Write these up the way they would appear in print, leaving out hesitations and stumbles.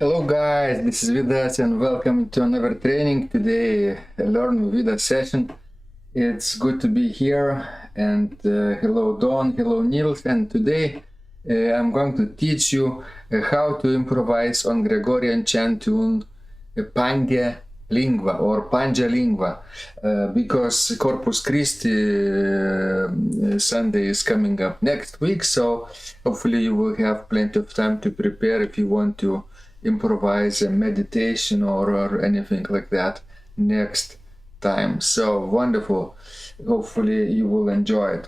Hello guys, this is Vidas and welcome to another training. Today, a Learn with Vidas session. It's good to be here, and hello Don, hello Niels, and today I'm going to teach you how to improvise on Gregorian chant tune Pange Lingua or Pange Lingua, because Corpus Christi Sunday is coming up next week, so hopefully you will have plenty of time to prepare if you want to improvise a meditation or anything like that next time. So wonderful. Hopefully you will enjoy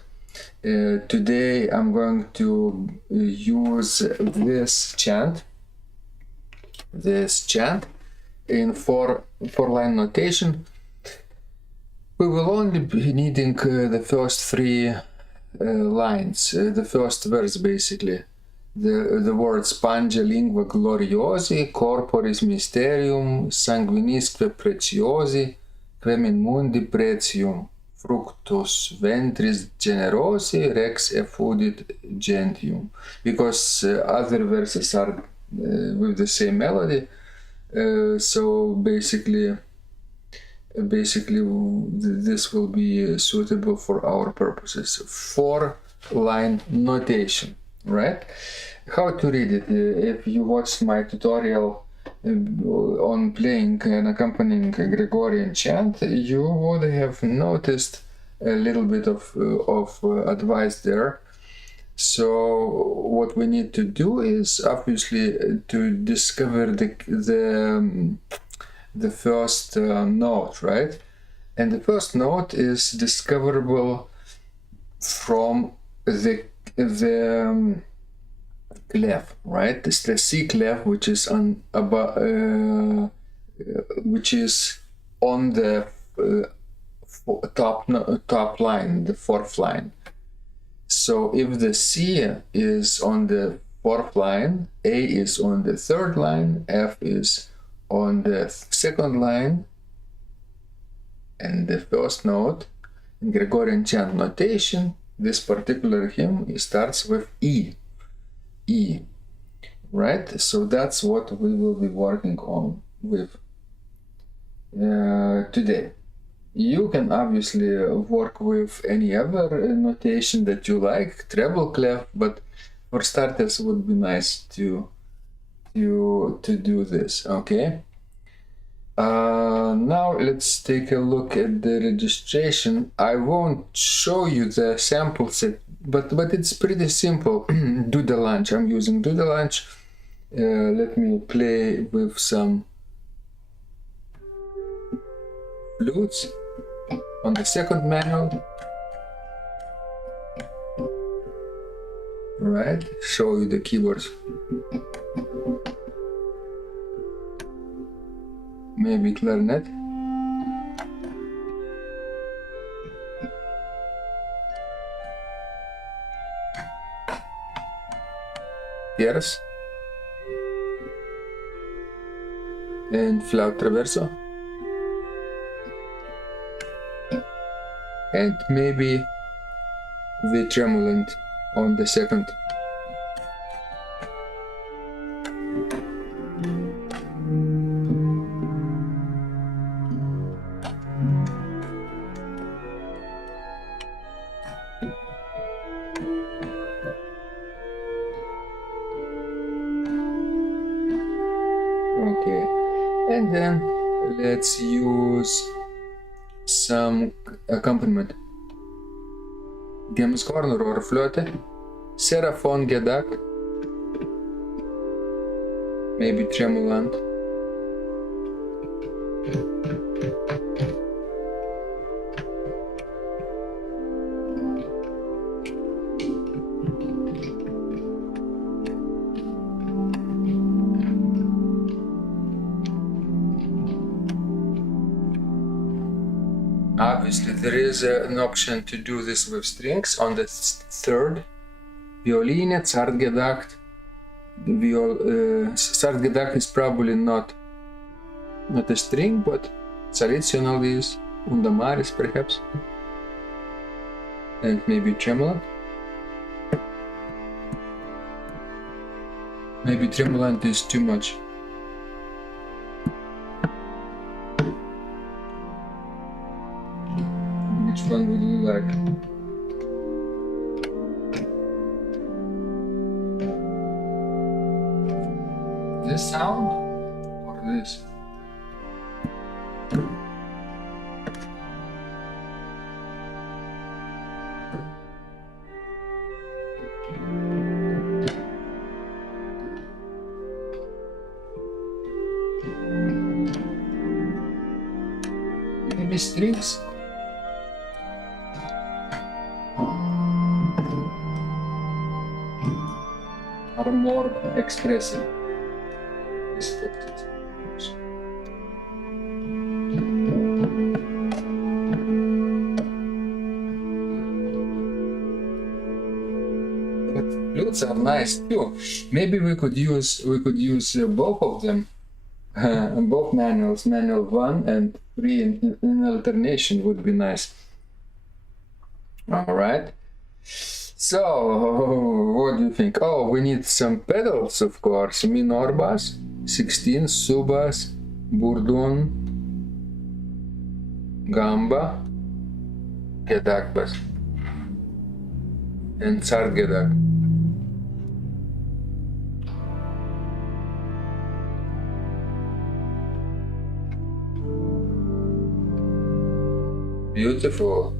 it. Today I'm going to use this chant in four-line notation. We will only be needing the first three lines, the first verse basically. The words Pange Lingua Gregorian, Corporis Mysterium, Sanguinisque Preciosi, Quem in mundi pretium, Fructus ventris generosi, Rex effudit gentium. Because other verses are with the same melody, so basically this will be suitable for our purposes. Four-line notation, right? How to read it? If you watched my tutorial on playing and accompanying Gregorian chant, you would have noticed a little bit of advice there. So what we need to do is obviously to discover the first note, right? And the first note is discoverable from the clef, right? It's the C clef, which is on the top line, the fourth line. So if the C is on the fourth line, A is on the third line, F is on the second line, and the first note in Gregorian chant notation, this particular hymn starts with E, right? So that's what we will be working on with today. You can obviously work with any other notation that you like, treble clef, but for starters it would be nice to do this, okay? Now let's take a look at the registration. I won't show you the sample set, but it's pretty simple. Do the lunch. I'm using Do the lunch. Let me play with some flutes on the second manual. Right, show you the keyboards. Maybe clarinet. Tierras. And flauta traverso. And maybe the tremolant on the second. Okay, and then let's use some accompaniment. Gems corner or flöte, seraphon gedak, maybe tremolant. Obviously, there is an option to do this with strings on the third. Violine, Zartgedacht. Zartgedacht is probably not a string, but traditional is Undamaris perhaps. And maybe tremolant. Maybe tremolant is too much. this sound or this? Maybe strings? Are more expressive. But flutes are nice too. Maybe we could use both of them, both manuals, manual 1 and 3 in alternation would be nice. All right. So, what do you think? Oh, we need some pedals, of course. Minor bass, 16, subbass, bourdon, gamba, gedak bass, and sargedak. Beautiful.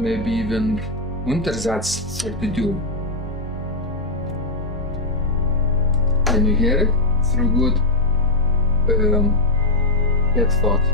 Maybe even Untersatz 32. Can you hear it? Through good headphones.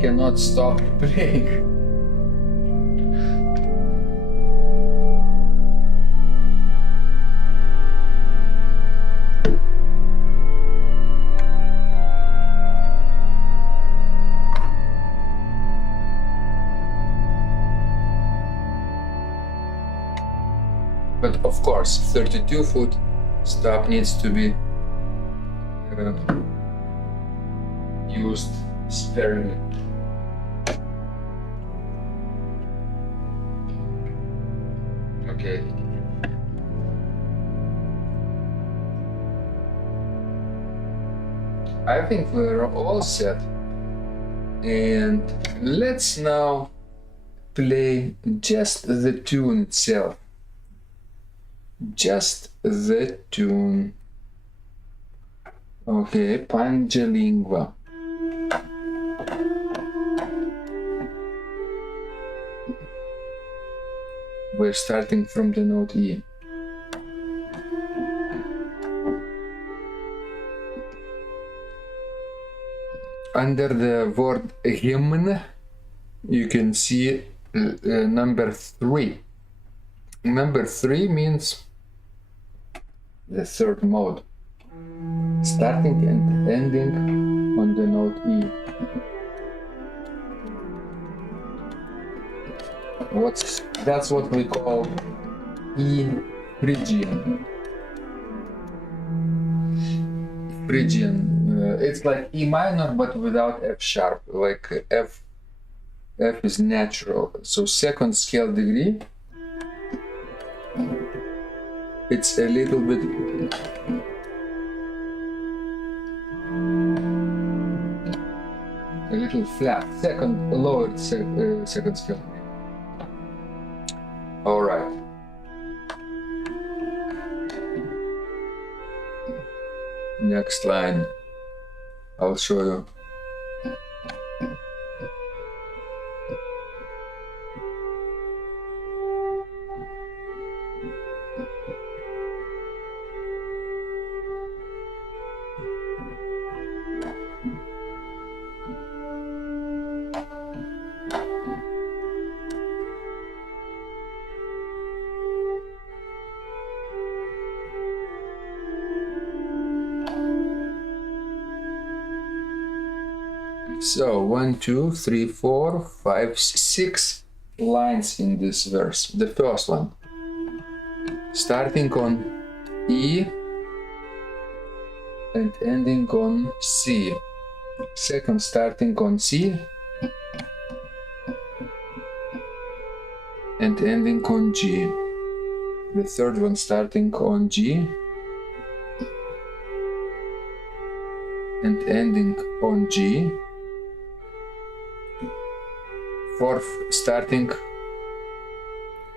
Cannot stop playing. But of course, 32-foot stop needs to be used sparingly. Okay. I think we're all set. And let's now play just the tune itself. Just the tune. Okay, Pange Lingua. We're starting from the note E. Under the word hymn, you can see number 3. Number 3 means the third mode, starting and ending on the note E. That's what we call E Phrygian. Phrygian. It's like E minor but without F sharp. Like F is natural. So second scale degree. It's a little bit flat. Lowered second scale degree. All right. Next line, I'll show you. So 1, 2, 3, 4, 5, 6 lines in this verse. The first one, starting on E and ending on C. Second, starting on C and ending on G. The third one, starting on G and ending on G. Fourth, starting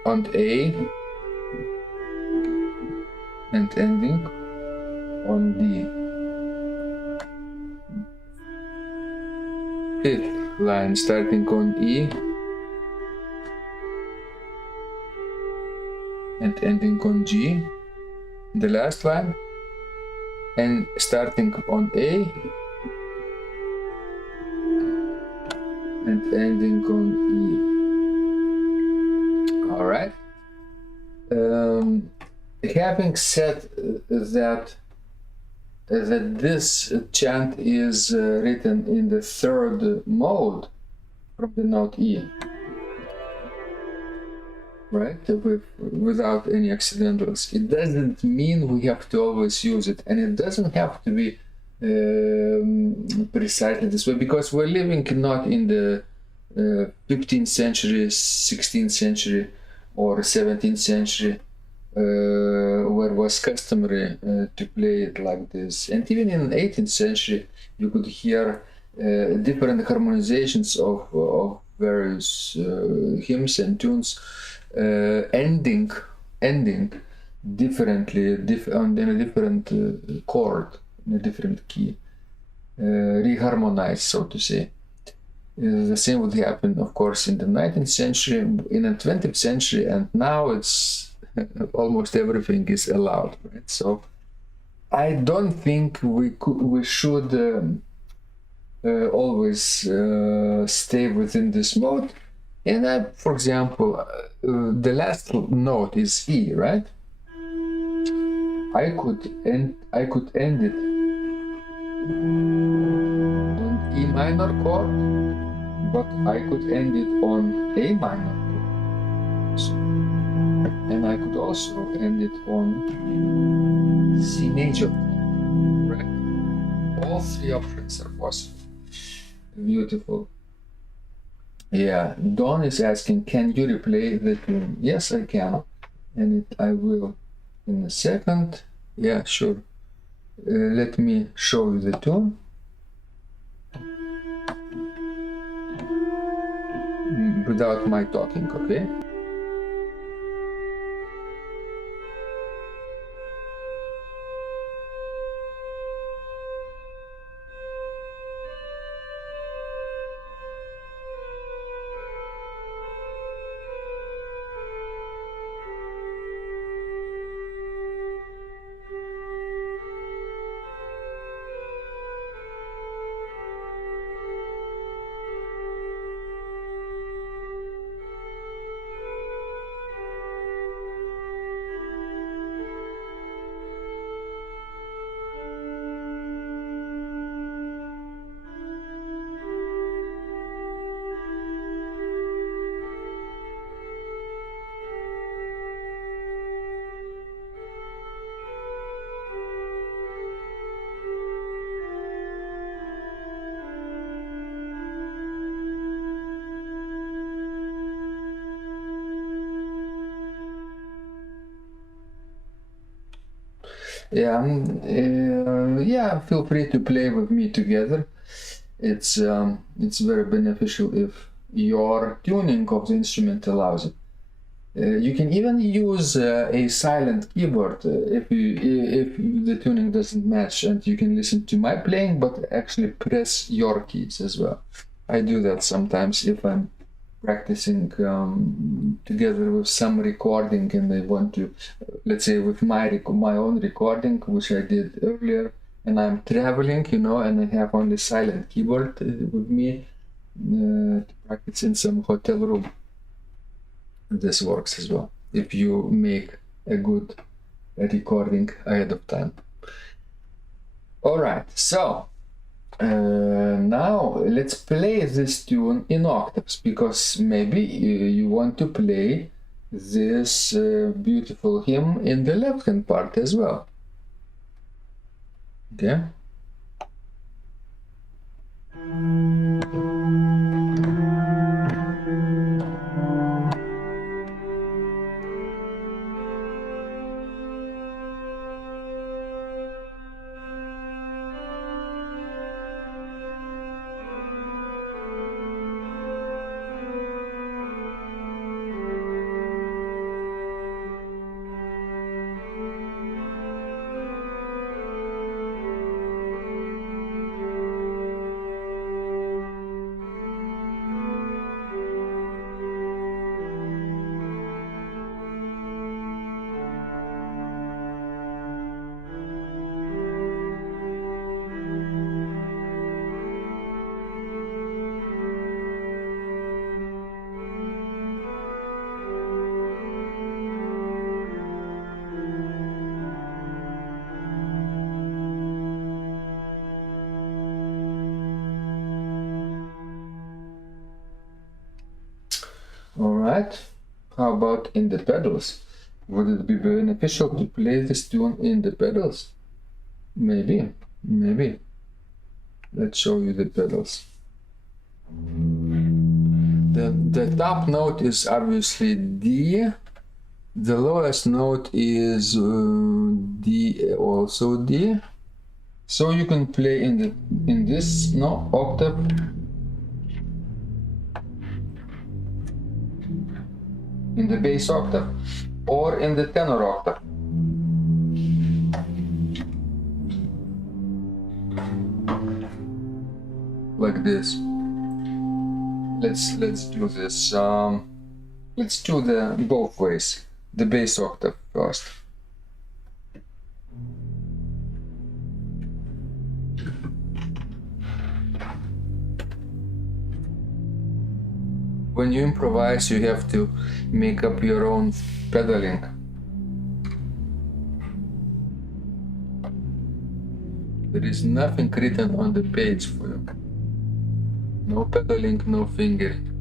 on A and ending on D. Fifth line, starting on E and ending on G. The last line, and starting on A and ending on E. All right. Having said that this chant is written in the third mode from the note E, right? Without any accidentals. It doesn't mean we have to always use it, and it doesn't have to be precisely this way, because we're living not in the 15th century, 16th century, or 17th century, where it was customary to play it like this. And even in the 18th century, you could hear different harmonizations of various hymns and tunes ending differently, in a different chord, in a different key, reharmonized, so to say. The same would happen, of course, in the 19th century, in the 20th century, and now it's almost everything is allowed, right? So I don't think we should always stay within this mode. And for example, the last note is E, right? I could end it on E minor chord, but I could end it on A minor chord. And I could also end it on C major chord, right? All three options are possible. Beautiful. Yeah, Don is asking, can you replay the tune? Yes, I can, and I will in a second. Yeah, sure. Let me show you the tune. Without my talking, okay? Yeah, feel free to play with me together. It's very beneficial if your tuning of the instrument allows it. You can even use a silent keyboard if the tuning doesn't match, and you can listen to my playing but actually press your keys as well. I do that sometimes if I'm practicing together with some recording and I want to, let's say with my own recording, which I did earlier, and I'm traveling, you know, and I have only silent keyboard with me to practice in some hotel room. This works as well if you make a good recording ahead of time. All right, so now let's play this tune in octaves, because maybe you want to play this beautiful hymn in the left hand part as well. Okay. Alright, how about in the pedals? Would it be beneficial to play this tune in the pedals? Maybe. Let's show you the pedals. The top note is obviously D. The lowest note is D, also D. So you can play in this octave. In the bass octave or in the tenor octave. Like this. Let's do this. Let's do the both ways. The bass octave first. When you improvise, you have to make up your own pedaling. There is nothing written on the page for you. No pedaling, no fingering.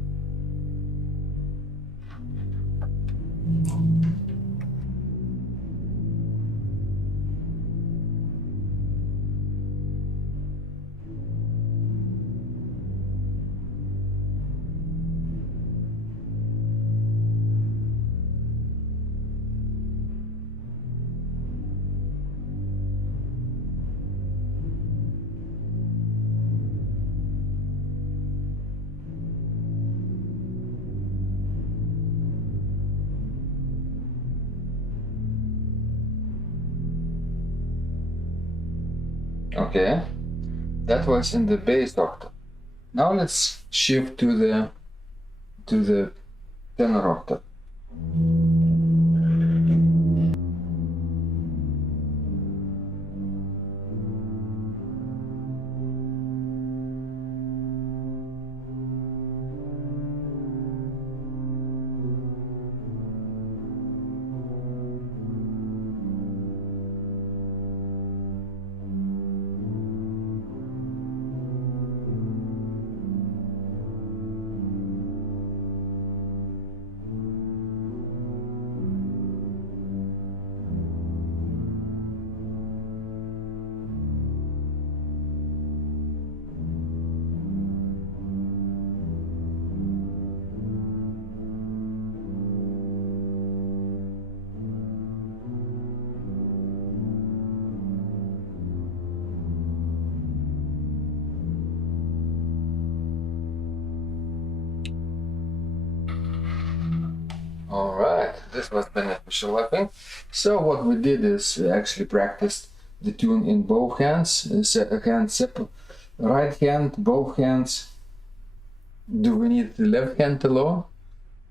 Okay, that was in the bass octave. Now let's shift to the tenor octave. this was beneficial, I think. So what we did is actually practiced the tune in both hands, right hand, both hands. Do we need the left hand alone?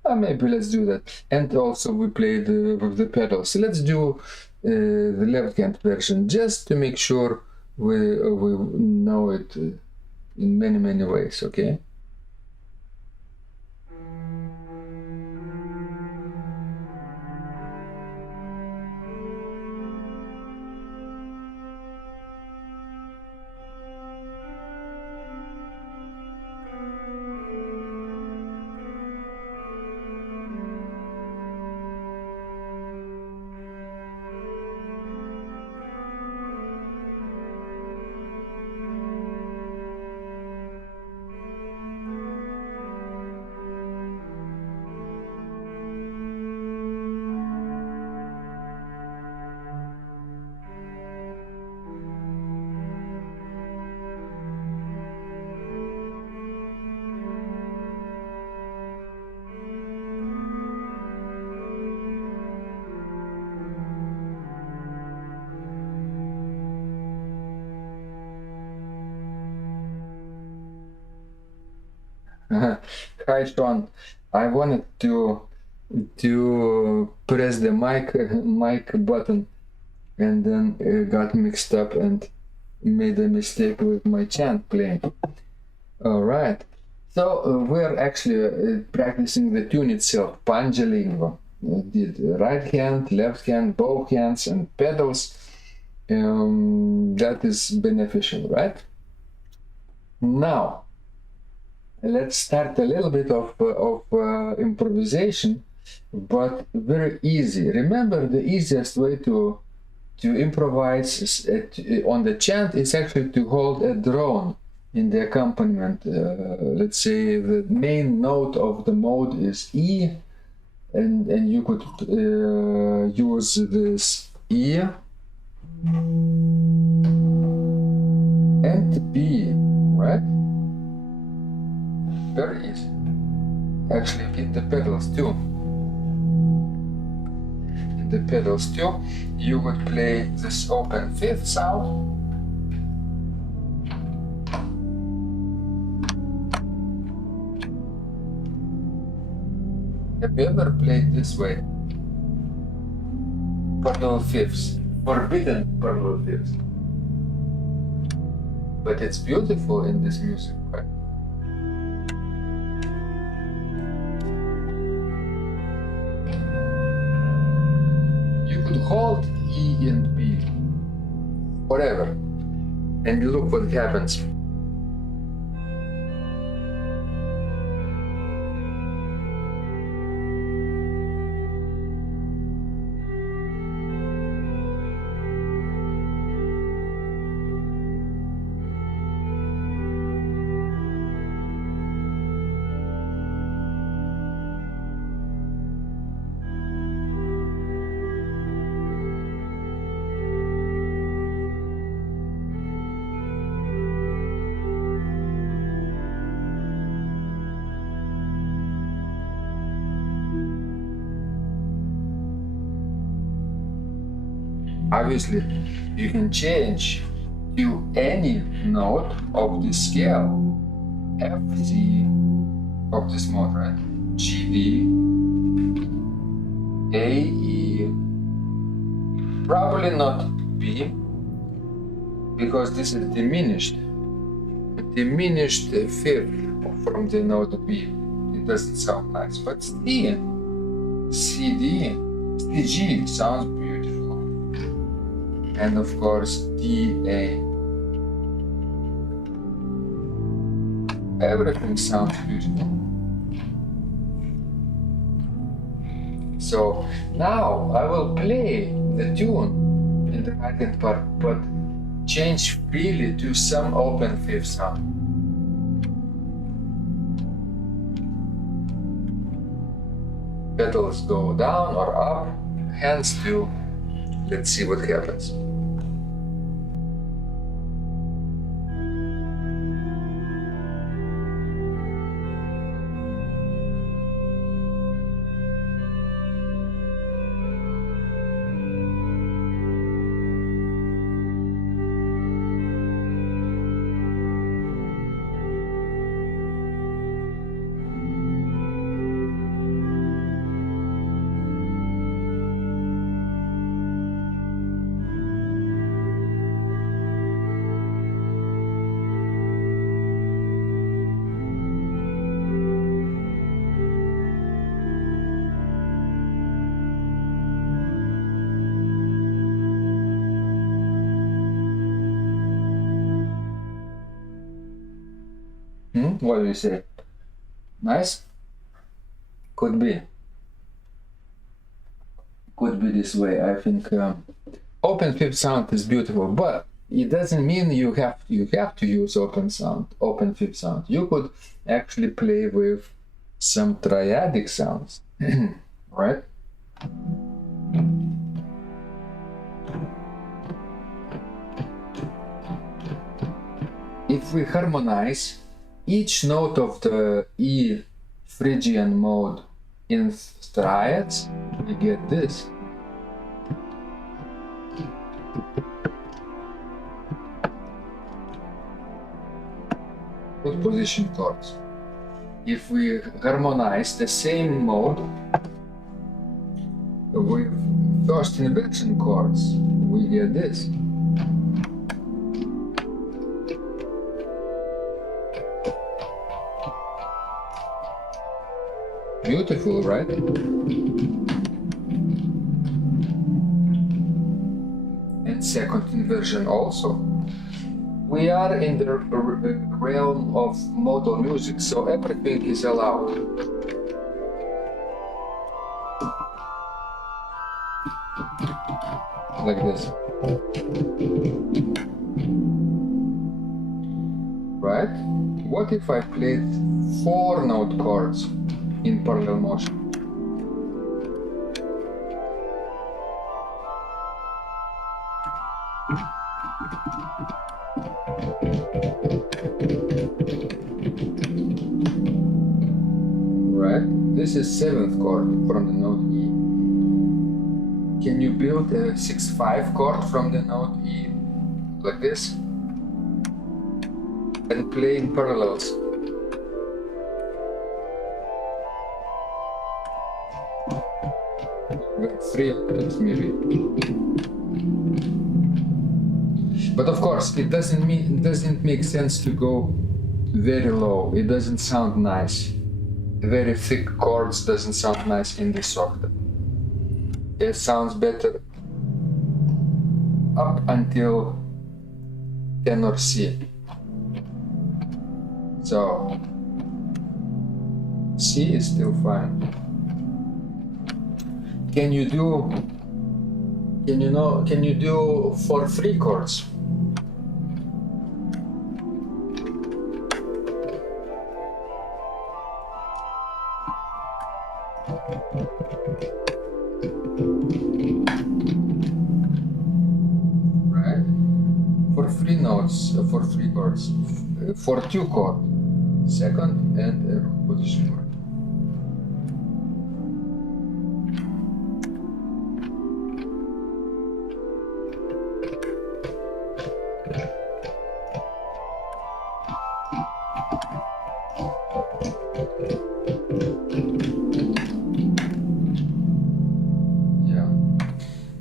Maybe let's do that. And also we played with the pedals. Let's do the left hand version just to make sure we know it in many ways, okay? Hi Sean, I wanted to press the mic button and then got mixed up and made a mistake with my chant playing. All right, so we're actually practicing the tune itself, Pange Lingua. Did right hand, left hand, both hands, and pedals. That is beneficial, right? Now, let's start a little bit of improvisation, but very easy. Remember, the easiest way to improvise on the chant is actually to hold a drone in the accompaniment. Let's say the main note of the mode is E, and you could use this E and B, right? Very easy. Actually, in the pedals too. In the pedals too, you would play this open fifth sound. Have you ever played this way? Parallel fifths, forbidden parallel fifths. But it's beautiful in this music, right? Hold E and B forever and look what happens. Obviously, you can change to any note of the scale. F, C of this mode, right? G, D, A, E, probably not B, because this is diminished fifth from the note B. It doesn't sound nice, but C, C, D, C, G sounds beautiful. And of course, D, A. Everything sounds beautiful. So now I will play the tune in the right hand part, but change freely to some open fifth sound. Pedals go down or up, hands do. Let's see what happens. What do you say? Nice? Could be. Could be this way. I think open fifth sound is beautiful, but it doesn't mean you have to use open fifth sound. You could actually play with some triadic sounds, right? If we harmonize each note of the E Phrygian mode in triads, we get this. Good position chords. If we harmonize the same mode with first inversion chords, we get this. Beautiful, right? And second inversion also. We are in the realm of modal music, so everything is allowed. Like this. Right? What if I played 4-note chords in parallel motion? Right? This is 7th chord from the note E. Can you build a 6-5 chord from the note E like this and play in parallels? With 3 octaves maybe. But of course, it doesn't make sense to go very low. It doesn't sound nice. Very thick chords doesn't sound nice in this octave. It sounds better up until tenor C. So C is still fine. Can you do 4-3 chords? Right? For 3 notes, for 3 chords, for 2 chord, second and a root position chord.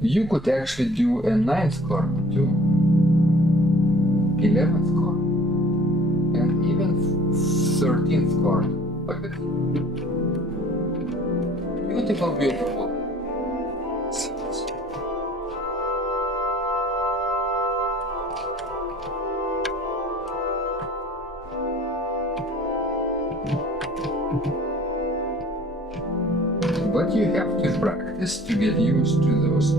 You could actually do a 9th chord too, 11th chord, and even 13th chord, like that. Beautiful, beautiful sounds. But you have to practice to get used to those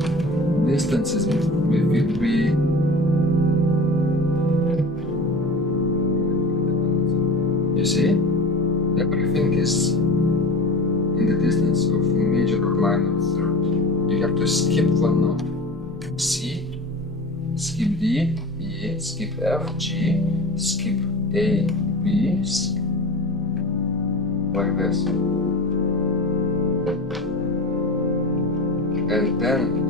distances between. You see? Everything is in the distance of major or minor third. You have to skip one note. C, skip D, E, skip F, G, skip A, B, like this. And then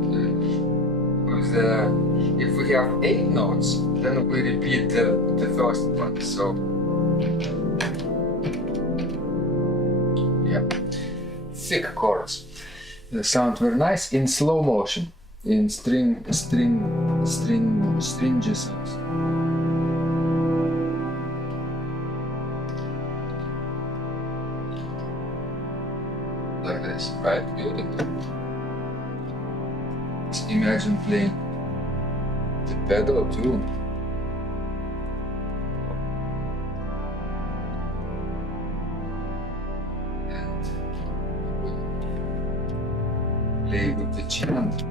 if we have 8 notes, then we repeat the first one. So yeah, thick chords. They sound very nice in slow motion, in stringy sounds. Like this, right? Beautiful. Just imagine playing the pedal too. play with the chant.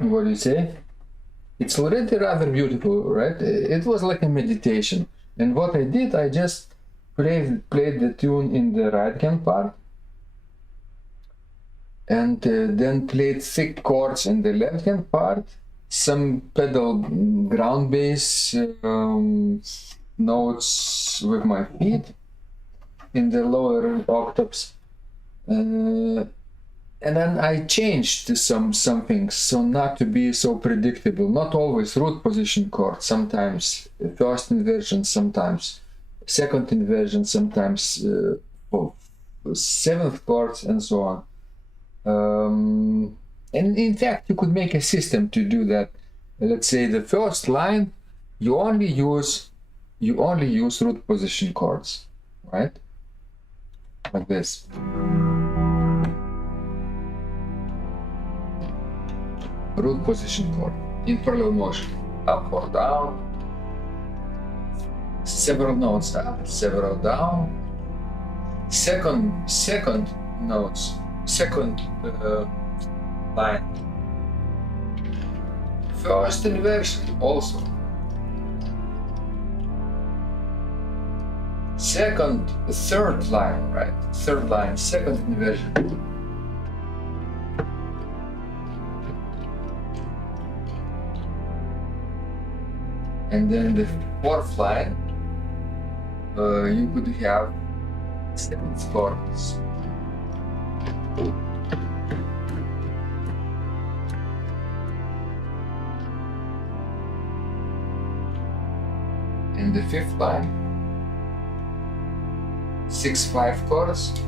What do you say? It's already rather beautiful, right? It was like a meditation. And what I did, I just played the tune in the right hand part, and then played thick chords in the left hand part, some pedal ground bass notes with my feet in the lower octaves. And then I changed some things, so not to be so predictable. Not always root position chord, sometimes first inversion, sometimes second inversion, sometimes seventh chords, and so on. And in fact, you could make a system to do that. Let's say the first line, you only use root position chords, right? Like this. Root position chord in parallel motion, up or down, several notes up, several down, second notes, second line, first inversion also, third line, right? Third line, second inversion. And then the fourth line, you could have seventh chords. And the fifth line, 6/5 chords.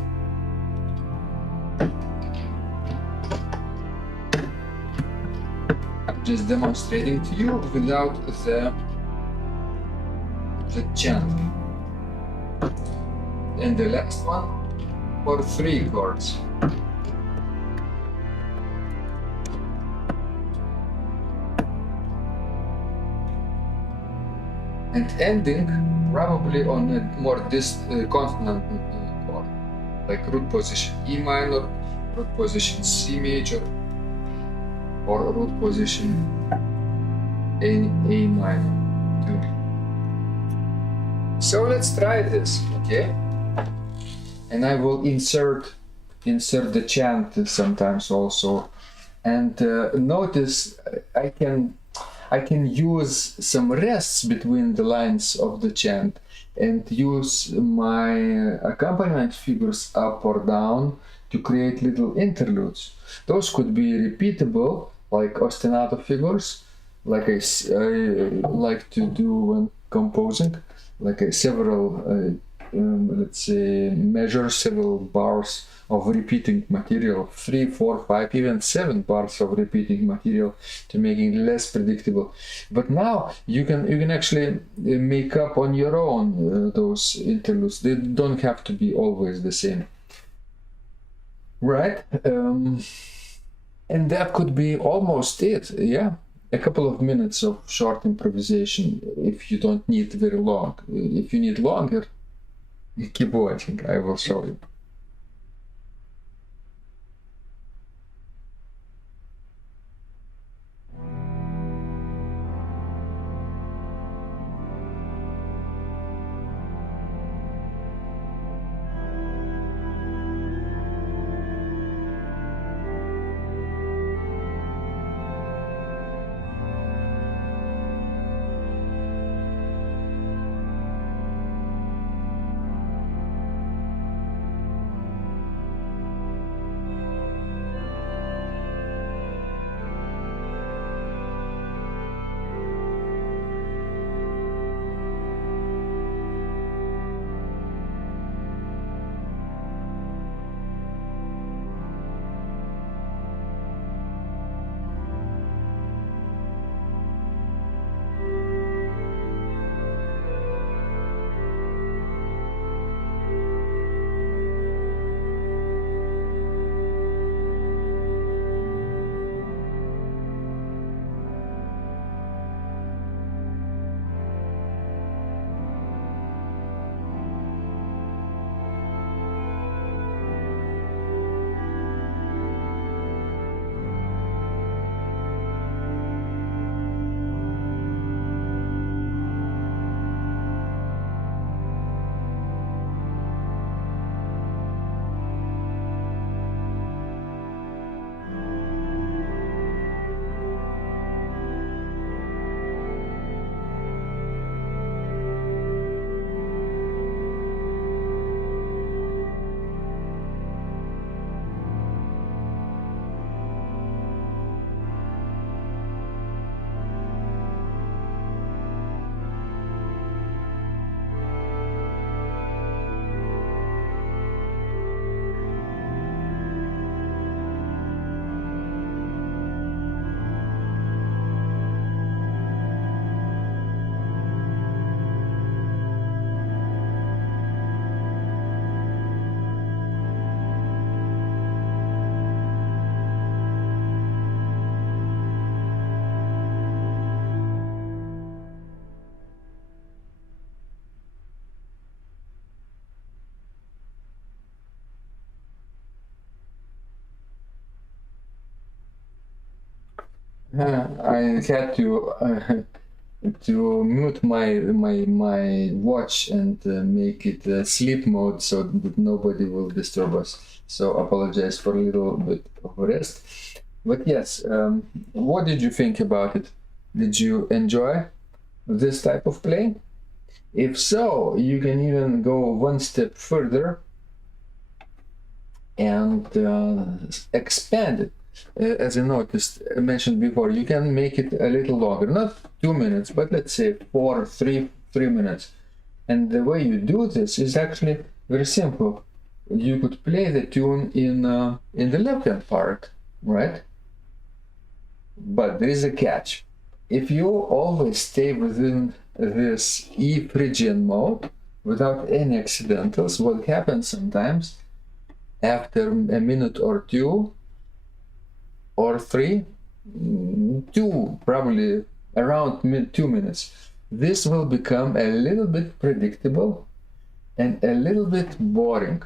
I'm just demonstrating to you without the chant. And the last one for 3 chords. And ending probably on a more consonant chord, like root position E minor, root position C major, or root position A minor too. So let's try this, okay? And I will insert the chant sometimes also. And notice I can use some rests between the lines of the chant and use my accompaniment figures up or down to create little interludes. Those could be repeatable, like ostinato figures, like I like to do when composing, like several, let's say, measure several bars of repeating material, 3, 4, 5, even 7 bars of repeating material to making it less predictable. But now you can actually make up on your own those interludes. They don't have to be always the same. right? And that could be almost it, yeah. A couple of minutes of short improvisation if you don't need very long. If you need longer, keep watching, I will show you. I had to mute my watch and make it sleep mode so that nobody will disturb us. So apologize for a little bit of rest. But yes, what did you think about it? Did you enjoy this type of playing? If so, you can even go one step further and expand it. As I mentioned before, you can make it a little longer, not 2 minutes, but let's say 3 minutes. And the way you do this is actually very simple. You could play the tune in the left-hand part, right? But there is a catch. If you always stay within this E Phrygian mode without any accidentals, what happens sometimes after a minute or two or three, probably around 2 minutes, this will become a little bit predictable and a little bit boring.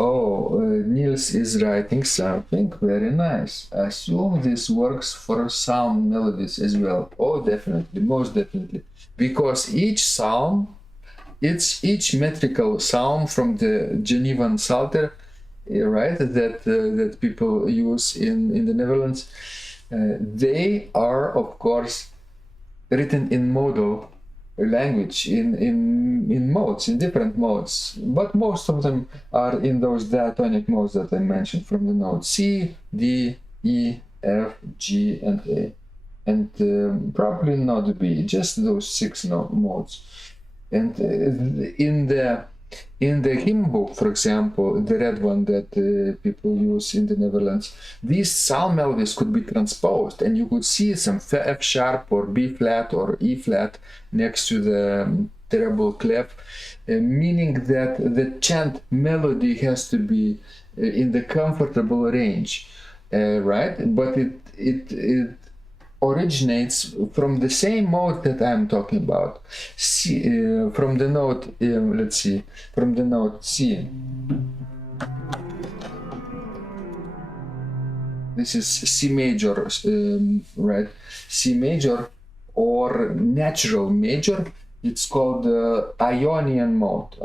Oh, Niels is writing something very nice. Assume this works for psalm melodies as well. Oh, definitely, most definitely. Because each psalm, each metrical psalm from the Genevan Psalter, right, that people use in the Netherlands, they are, of course, written in modal language, in modes, in different modes, but most of them are in those diatonic modes that I mentioned from the notes C, D, E, F, G, and A, and probably not B, just those 6 modes. And in the hymn book, for example, the red one that people use in the Netherlands, these psalm melodies could be transposed, and you could see some F sharp or B flat or E flat next to the treble clef, meaning that the chant melody has to be in the comfortable range, right? But it originates from the same mode that I'm talking about. C, from the note, let's see, from the note C. This is C major, right? C major or natural major. It's called Ionian mode.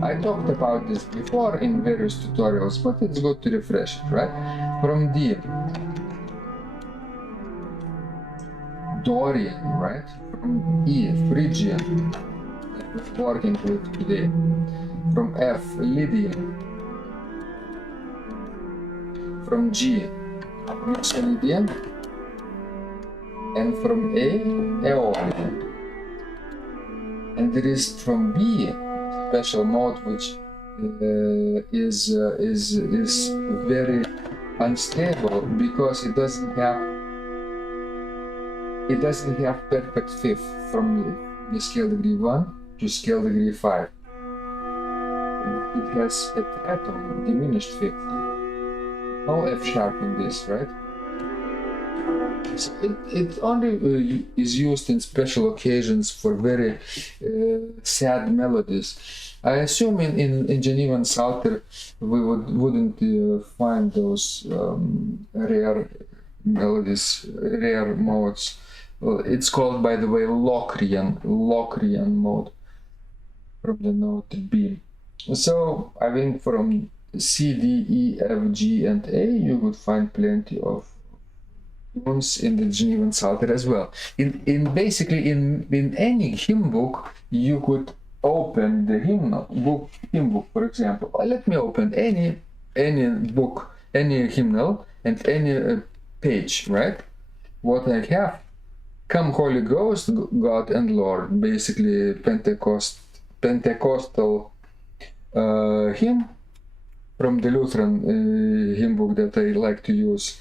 I talked about this before in various tutorials, but it's good to refresh it, right? From D, Dorian, right? From E, Phrygian, that we're working with today. From F, Lydian. From G, Lydian. And from A, Aeolian. And there is from B, special mode, which is very unstable because it doesn't have perfect fifth from the scale degree 1 to scale degree 5. It has a triton, diminished fifth. No F sharp in this, right? So it only is used in special occasions for very sad melodies. I assume in Genevan Psalter we wouldn't find those rare melodies, rare modes. Well, it's called, by the way, Locrian mode from the note B. So I think from C, D, E, F, G, and A you would find plenty of tunes in the Genevan Psalter as well. Basically in any hymn book you could open the hymn book, for example. Let me open any book, any hymnal, and any page, right? What I have: Come Holy Ghost, God and Lord, basically Pentecostal hymn from the Lutheran hymn book that I like to use.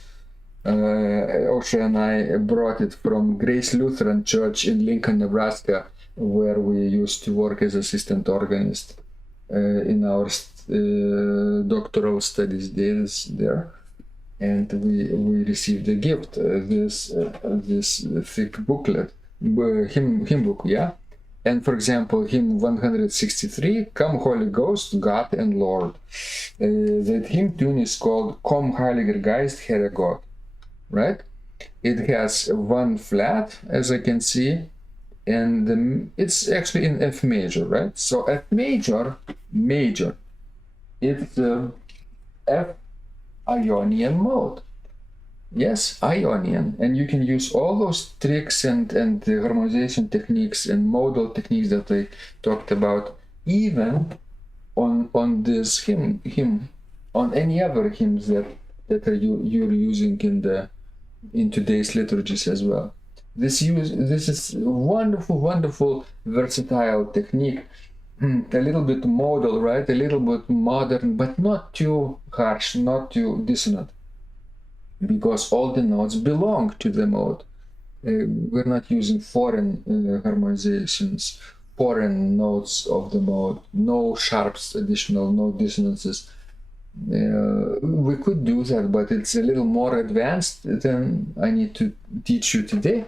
Osha and I brought it from Grace Lutheran Church in Lincoln, Nebraska, where we used to work as assistant organist in our doctoral studies days there. And we received a gift, this thick booklet, hymn book, yeah. And for example, hymn 163, Come Holy Ghost, God and Lord. That hymn tune is called Komm Heiliger Geist, Herr Gott, right? It has one flat, as I can see, and it's actually in F major, right? So F major, it's F Ionian mode. Yes, Ionian, and you can use all those tricks and harmonization techniques and modal techniques that I talked about, even on this hymn, on any other hymns that you're using in today's liturgies as well. This is wonderful, versatile technique. A little bit modal, right? A little bit modern, but not too harsh, not too dissonant, because all the notes belong to the mode. We're not using foreign harmonizations, foreign notes of the mode, no sharps additional, no dissonances. We could do that, but it's a little more advanced than I need to teach you today.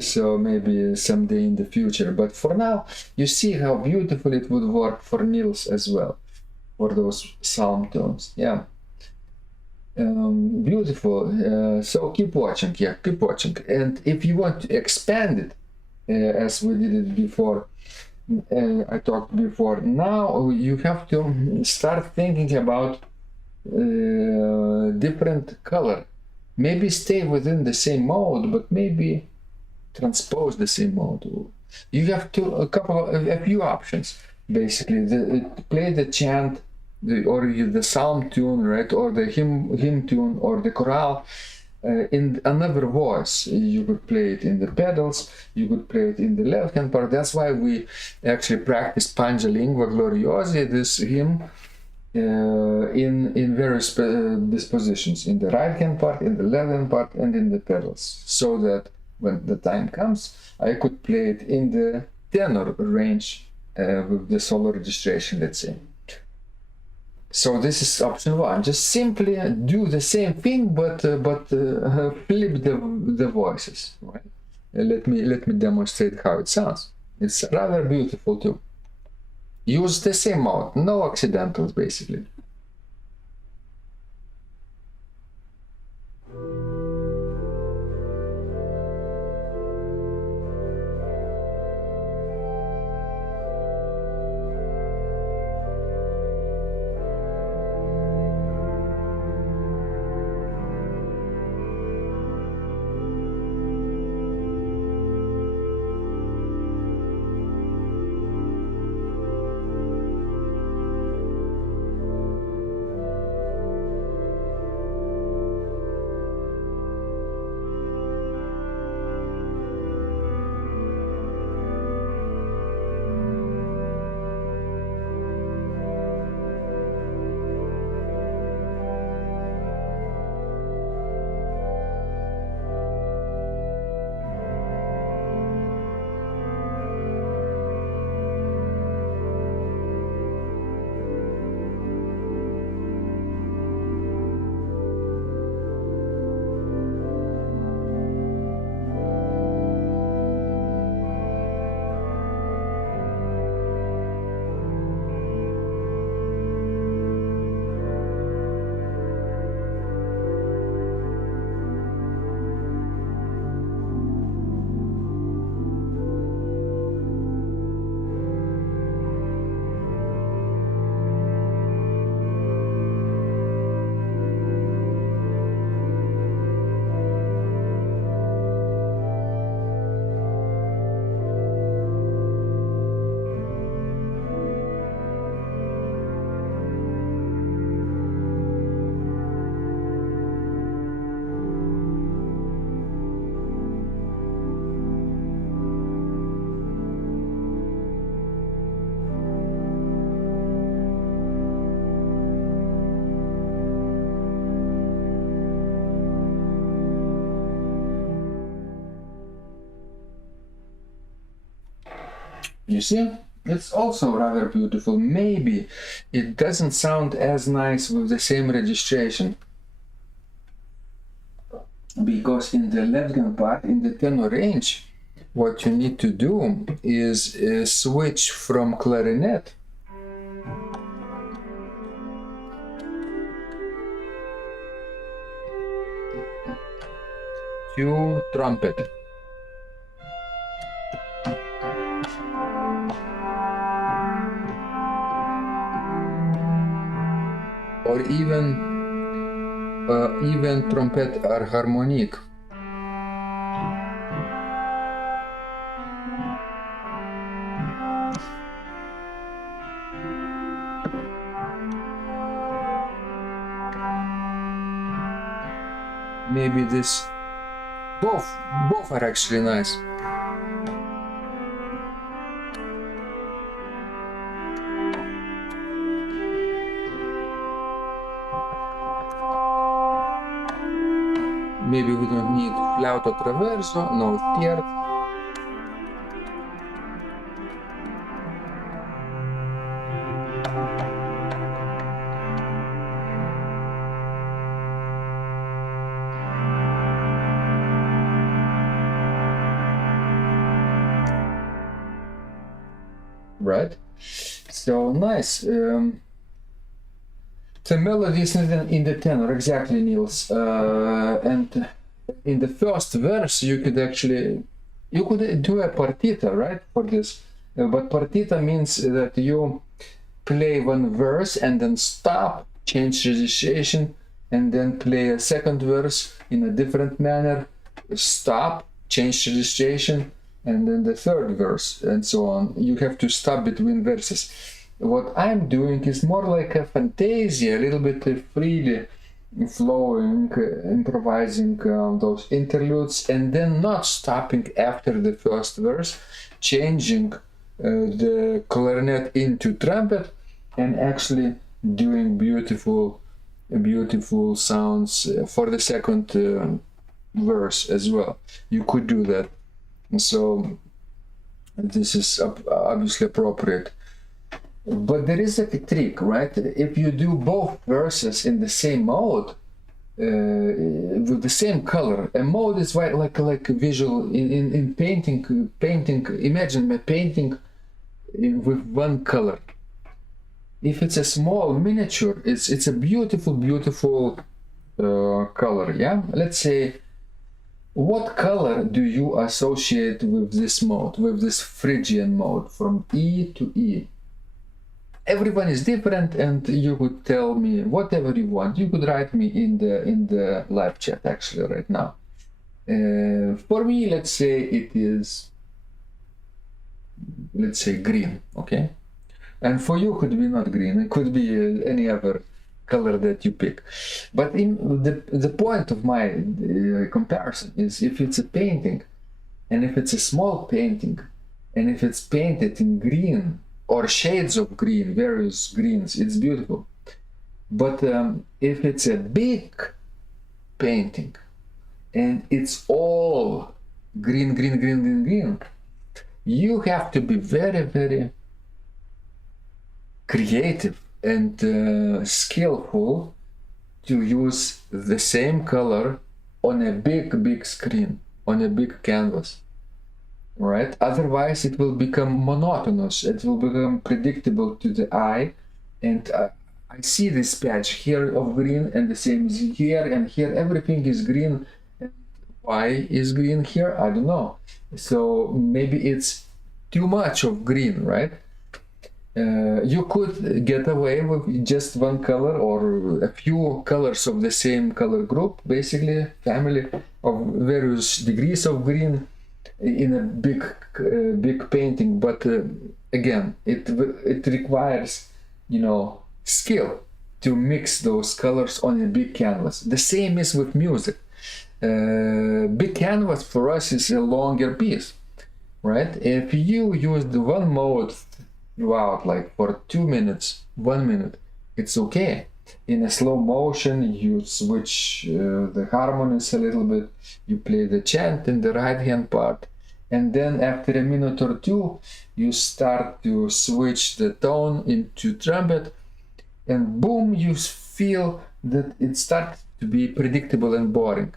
So maybe someday in the future. But for now, you see how beautiful it would work for Nils as well, for those psalm tones. Yeah. Beautiful. So keep watching. Yeah, keep watching. And if you want to expand it, as we did it before, I talked before, now you have to start thinking about different color. Maybe stay within the same mode, but maybe transpose the same mode. You have a few options, basically. Play the chant, or the psalm tune, right, or the hymn tune, or the chorale in another voice. You could play it in the pedals, you could play it in the left hand part. That's why we actually practice Pange Lingua Gregorian, this hymn, in various dispositions, in the right hand part, in the left hand part, and in the pedals, so that when the time comes, I could play it in the tenor range with the solo registration, let's say. So this is option 1. Just simply do the same thing, but flip the voices. Right? Let me demonstrate how it sounds. It's rather beautiful too. Use the same mouth, no accidentals, basically. You see, it's also rather beautiful. Maybe it doesn't sound as nice with the same registration, because in the left-hand part, in the tenor range, what you need to do is switch from clarinet to trumpet. Or even trumpet or harmonique. Maybe this, both are actually nice. Maybe we don't need flauto traverso, no terz. Right? So nice. The melody is in the tenor, exactly, Niels. And in the first verse, you could do a partita, right, for this. But partita means that you play one verse and then stop, change registration, and then play a second verse in a different manner, stop, change registration, and then the third verse, and so on. You have to stop between verses. What I'm doing is more like a fantasia, a little bit freely flowing, improvising those interludes, and then not stopping after the first verse, changing the clarinet into trumpet, and actually doing beautiful sounds for the second verse as well. You could do that. So this is obviously appropriate. But there is a trick, right? If you do both verses in the same mode, with the same color, a mode is like a visual in painting. Imagine a painting with one color. If it's a small miniature, it's a beautiful color. Yeah, let's say, what color do you associate with this mode, with this Phrygian mode, from E to E? Everyone is different, and you could tell me whatever you want. You could write me in the live chat actually right now. For me, let's say it is, let's say, green, okay? And for you, could be not green. It could be any other color that you pick. But the point of my comparison is, if it's a painting, and if it's a small painting, and if it's painted in green or shades of green, various greens, it's beautiful. But if it's a big painting and it's all green, you have to be very creative and skillful to use the same color on a big screen, on a big canvas. Right? Otherwise, it will become monotonous. It will become predictable to the eye. And I see this patch here of green, and the same is here and here. Everything is green. Why is green here? I don't know. So maybe it's too much of green, right? You could get away with just one color or a few colors of the same color group, basically family of various degrees of green in a big painting. But again, it requires, you know, skill to mix those colors on a big canvas. The same is with music. Big canvas for us is a longer piece, right? If you use the one mode throughout, like for 2 minutes, 1 minute, it's okay. In a slow motion, you switch the harmonies a little bit, you play the chant in the right hand part, and then after a minute or two, you start to switch the tone into trumpet, and boom, you feel that it starts to be predictable and boring.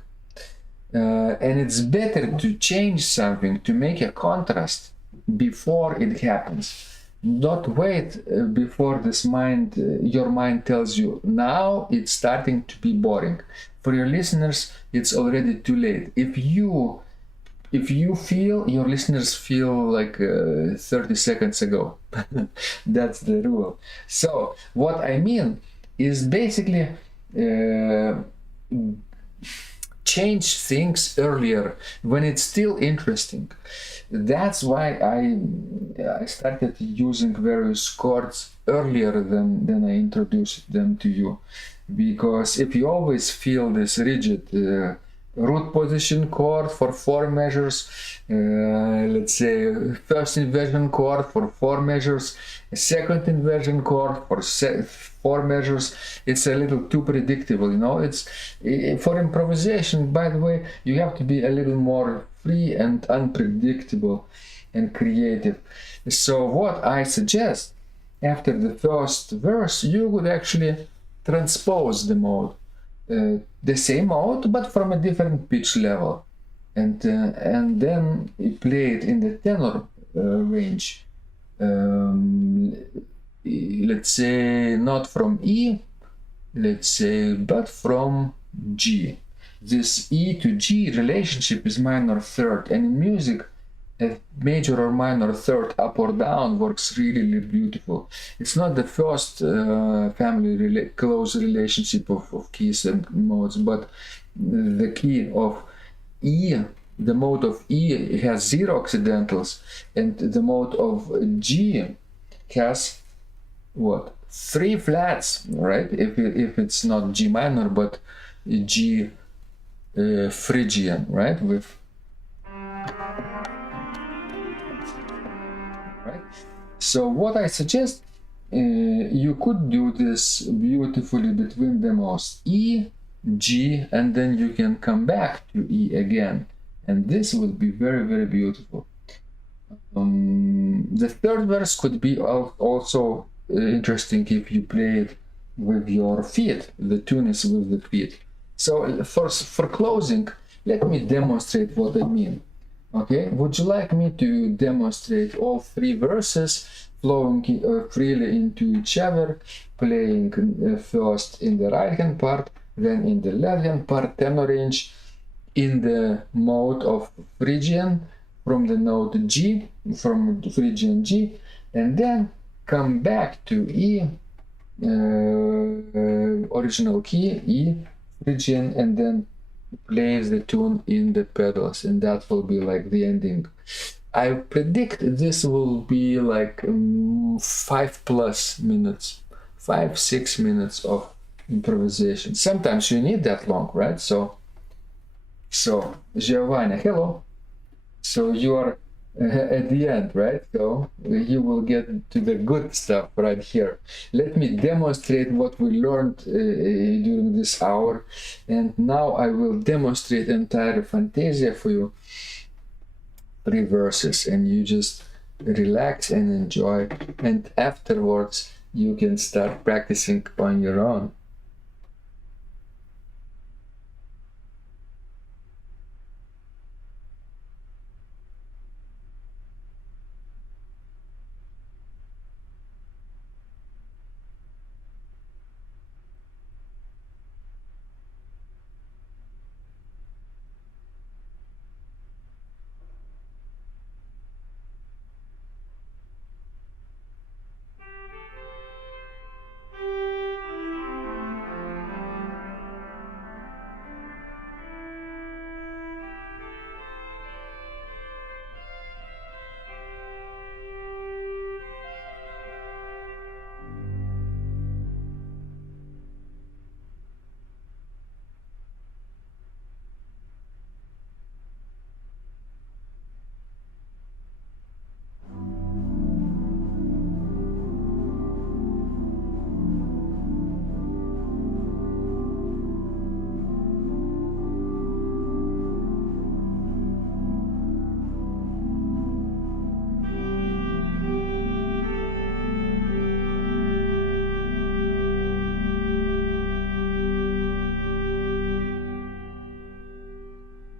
And it's better to change something, to make a contrast before it happens. Not wait before your mind tells you, now it's starting to be boring. For your listeners, it's already too late. If you feel, your listeners feel like 30 seconds ago. That's the rule. So what I mean is basically change things earlier when it's still interesting. That's why I started using various chords earlier than I introduced them to you, because if you always feel this rigid root position chord for 4 measures, let's say first inversion chord for 4 measures, second inversion chord for 4 measures, it's a little too predictable, you know. It's for improvisation, by the way, you have to be a little more free and unpredictable and creative. So what I suggest, after the first verse, you would actually transpose the mode, the same mode but from a different pitch level, and then you play it in the tenor range. Let's say not from E, let's say, but from G. This E to G relationship is minor third, and in music, a major or minor third up or down works really beautiful. It's not the first family close relationship of keys and modes, but the key of E, the mode of E has 0 accidentals, and the mode of G has what? 3 flats, right? If it's not G minor but G Phrygian, right? With right. So what I suggest, you could do this beautifully between the modes E, G, and then you can come back to E again, and this would be very beautiful. The third verse could be also interesting if you play it with your feet. The tune is with the feet. So for closing, let me demonstrate what I mean. Okay, would you like me to demonstrate all three verses flowing freely into each other, playing first in the right hand part, then in the left hand part, tenor range, in the mode of Phrygian, from the note G, from Phrygian G, and then come back to E, original key, E, Phrygian, and then plays the tune in the pedals, and that will be like the ending. I predict this will be like 5+ minutes, 5-6 minutes of improvisation. Sometimes you need that long, right? So Giovanni, hello. So you are at the end, right? So you will get to the good stuff right here. Let me demonstrate what we learned during this hour, and now I will demonstrate entire Fantasia for you. 3 verses, and you just relax and enjoy, and afterwards you can start practicing on your own.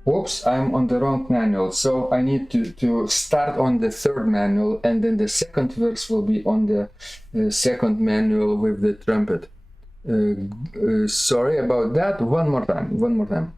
Whoops, I'm on the wrong manual, so I need to start on the 3rd manual, and then the 2nd verse will be on the 2nd manual with the trumpet. Sorry about that. One more time.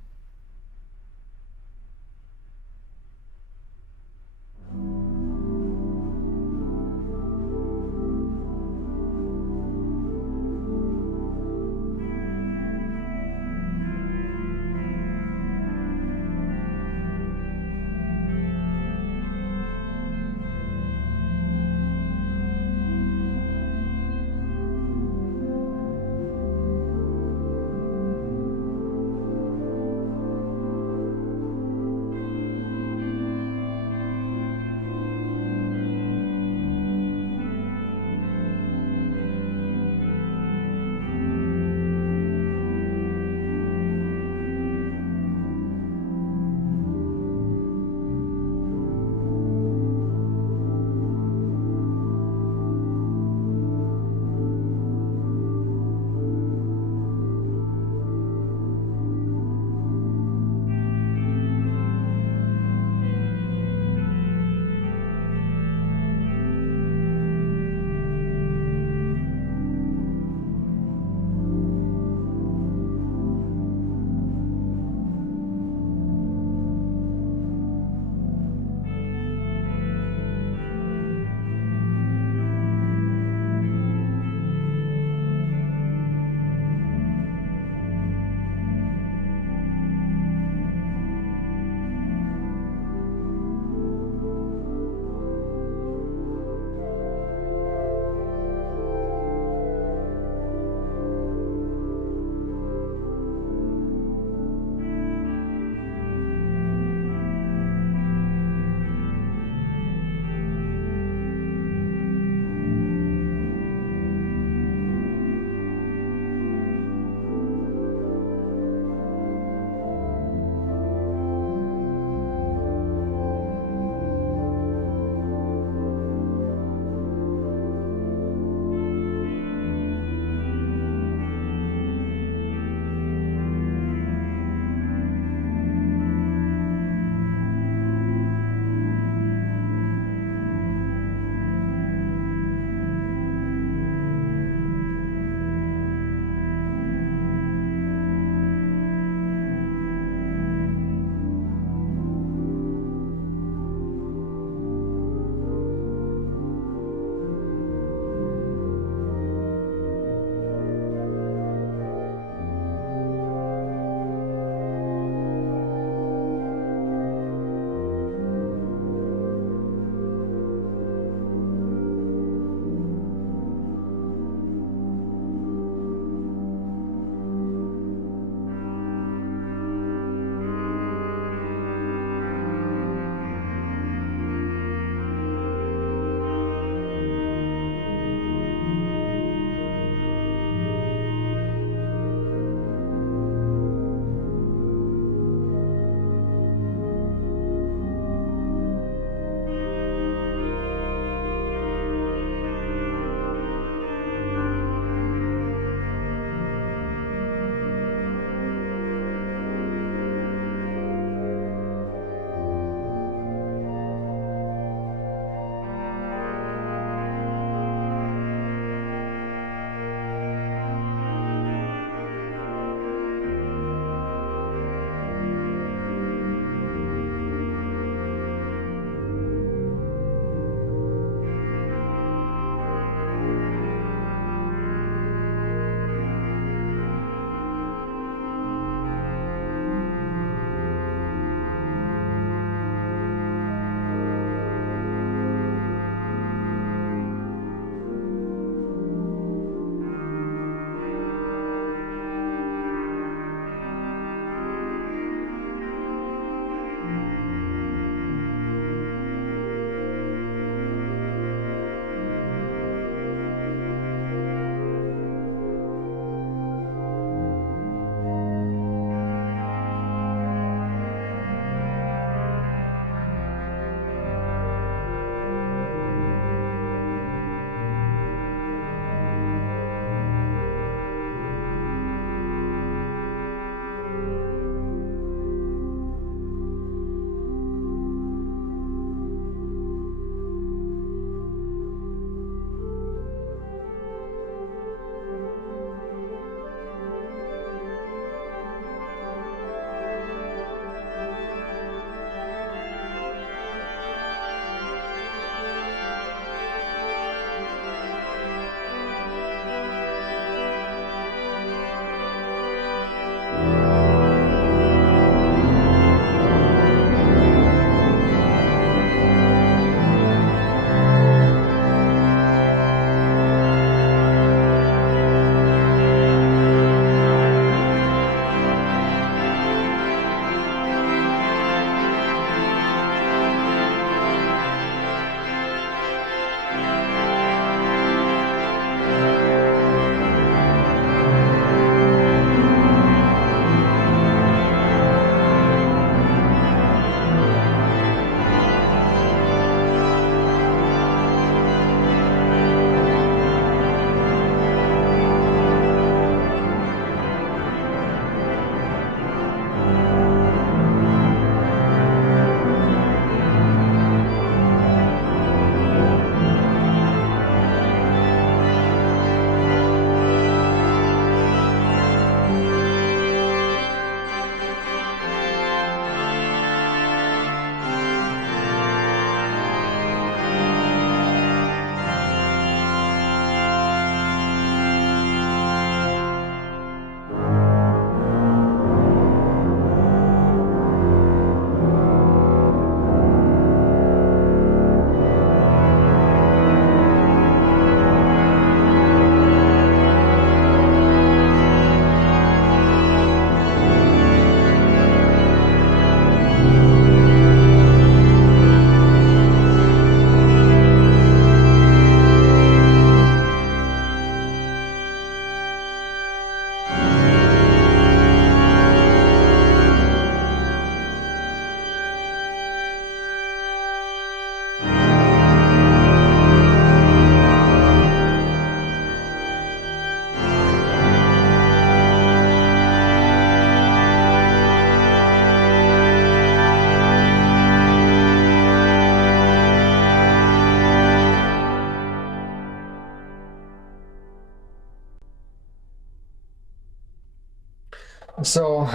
So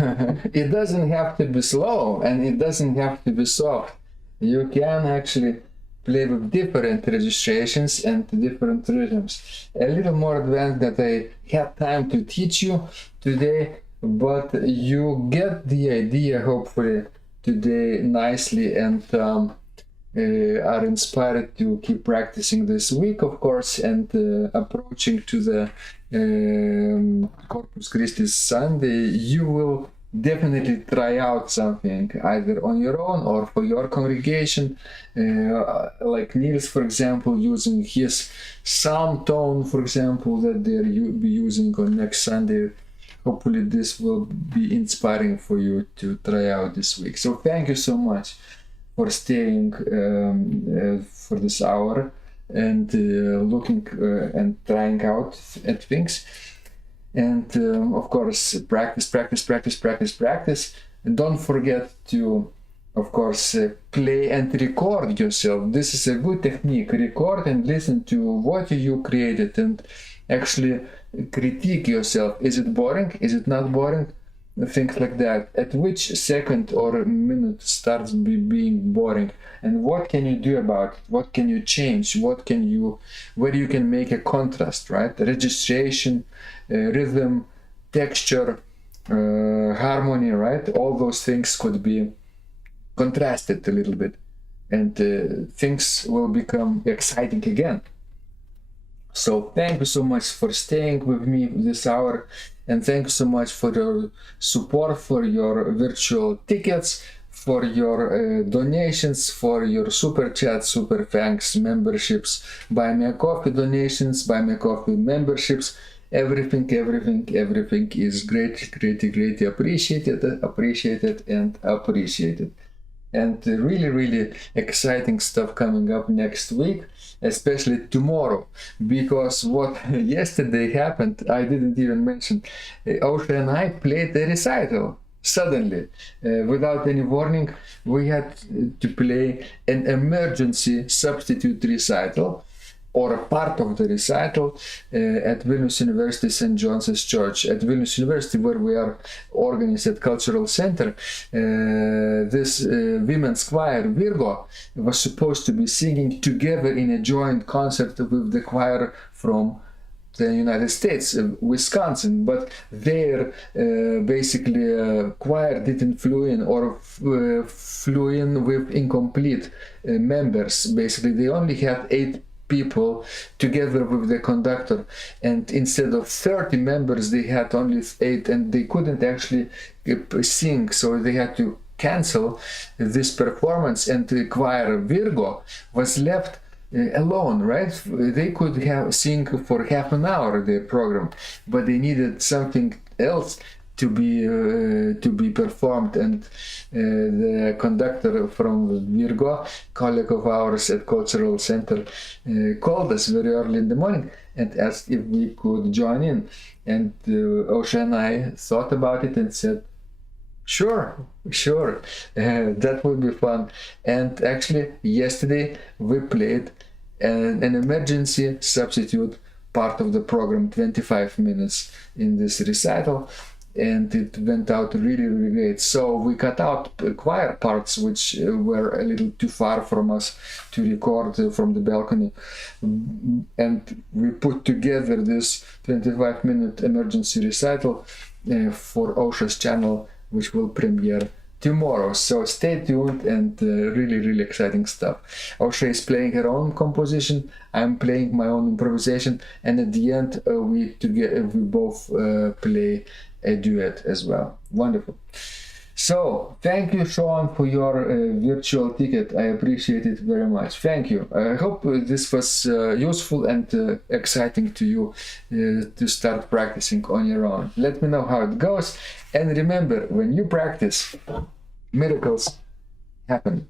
it doesn't have to be slow and it doesn't have to be soft. You can actually play with different registrations and different rhythms. A little more advanced that I had time to teach you today, but you get the idea hopefully today nicely, and are inspired to keep practicing this week, of course, and approaching to the Corpus Christi Sunday. You will definitely try out something either on your own or for your congregation, like Niels, for example, using his psalm tone, for example, that they'll be using on next Sunday. Hopefully this will be inspiring for you to try out this week. So thank you so much for staying for this hour and looking and trying out at things. And of course, practice. And don't forget to, of course, play and record yourself. This is a good technique. Record and listen to what you created and actually critique yourself. Is it boring? Is it not boring? Things like that. At which second or minute starts being boring, and what can you do about it? What can you change? Where you can make a contrast, right? Registration, rhythm, texture, harmony, right? All those things could be contrasted a little bit, and things will become exciting again. So thank you so much for staying with me this hour, and thank you so much for your support, for your virtual tickets, for your donations, for your super chat, super thanks, memberships, buy me a coffee donations, buy me a coffee memberships. Everything is greatly appreciated. And really exciting stuff coming up next week, especially tomorrow, because what yesterday happened, I didn't even mention. Osha and I played a recital. Suddenly, without any warning, we had to play an emergency substitute recital, or a part of the recital, at Vilnius University St. John's Church. At Vilnius University, where we are organist at Cultural Center, this women's choir, Virgo, was supposed to be singing together in a joint concert with the choir from the United States, Wisconsin, but their choir didn't flew in, or flew in with incomplete members. Basically, they only had 8 people together with the conductor, and instead of 30 members they had only 8, and they couldn't actually sing, so they had to cancel this performance, and the choir Virgo was left alone, right? They could sing for half an hour their program, but they needed something else to be performed, and the conductor from Virgo, colleague of ours at Cultural Center, called us very early in the morning and asked if we could join in, and Osha and I thought about it and said, sure, that would be fun. And actually yesterday we played an emergency substitute part of the program, 25 minutes in this recital, and it went out really great. So we cut out choir parts which were a little too far from us to record from the balcony, and we put together this 25-minute emergency recital for Osha's channel, which will premiere tomorrow. So stay tuned, and really exciting stuff. Osha is playing her own composition, I'm playing my own improvisation, and at the end we both play a duet as well. Wonderful. So thank you, Sean, for your virtual ticket. I appreciate it very much. Thank you. I hope this was useful and exciting to you to start practicing on your own. Let me know how it goes, and remember, when you practice, miracles happen.